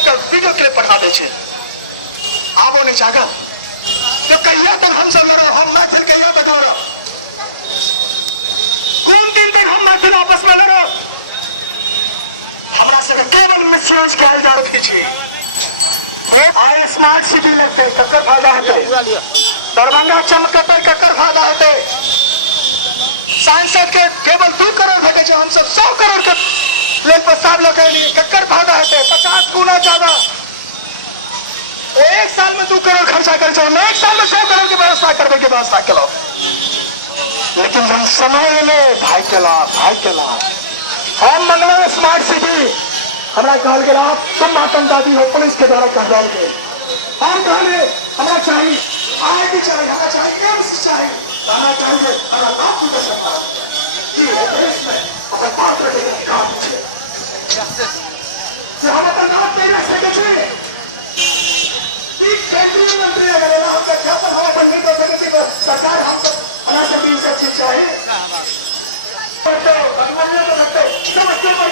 आपका video clip पठा दे छे आबो नहीं चाहगा तो कहिया तक हम सब लड़ो हम मैथिल कहिया तक लड़ो कौन दिन हम मैथिल आपस में लड़ो हमरा से केवल मिसयूज किया जा रही छे आए स्मार्ट सिटी लगते ककर फायदा होते दरभंगा चमकते ककर फायदा होते सांसद के केवल 2 करोड़ भेटे जो हम सब 100 करोड़ के लेल प्रस्ताव लगे लिए ककर फायदा होते 50 गुना ज्यादा एक साल में 2 करोड़ खर्चा कर चाहिए एक साल में 100 करोड़ की व्यवस्था करने की व्यवस्था करो लेकिन जब समय ले भाई के लाभ हम मंगला स्मार्ट सिटी हमारा कहल गया तुम आतंकवादी हो पुलिस के द्वारा कंट्रोल के हम कहले हमारा चाहिए आईडी चाहिए हमारा चाहिए एम्स चाहिए हमारा चाहिए हमारा बाप की सकता ये देश में अपने बात रखने का काम है जो हम अपना नाम दे रहे सेक्रेटरी केंद्रीय मंत्री अगर ना हम ज्ञापन हमारे पंडित और समिति पर सरकार हम सब हमारा सब चीज चाहिए